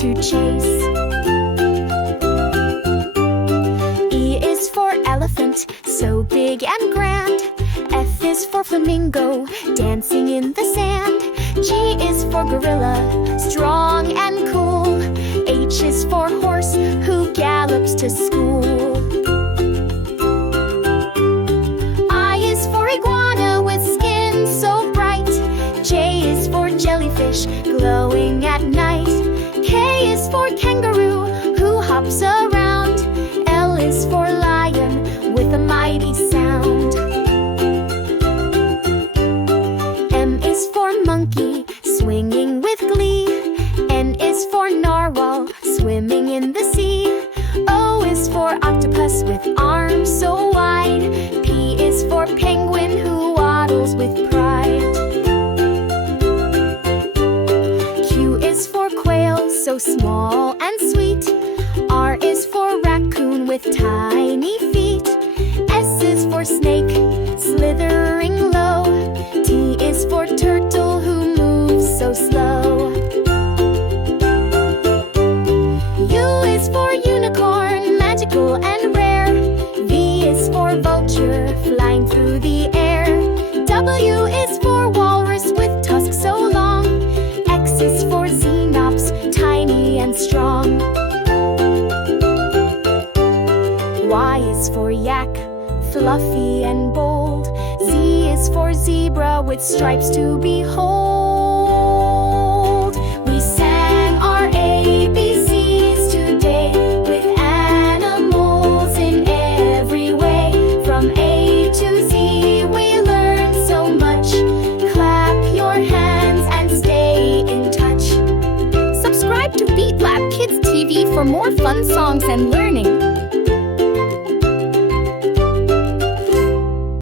to chase. E is for elephant, so big and grand. F is for flamingo, dancing in the sand. G is for gorilla, strong and cool. H is for horse, who gallops to school. I is for iguana, with skin so bright. J is for jellyfish, glowing at night. K is for kangaroo, who hops around. L is for lion, with a mighty sound. M is for monkey, swinging with glee. N is for narwhal, swimming in the sea. O is for octopus, with arms so wide. P is for penguin, who waddles with pride. Q is for quail, so small and sweet. R is for raccoon, with tiny feet. S is for snake, slithering low. T is for turtle, who moves so slow. U is for unicorn, magical and rare. V is for vulture, flying through the air. W is for walrus, with tusks so long. X is for xenops, tiny and strong. Y is for yak, fluffy and bold. Z is for zebra, with stripes to behold.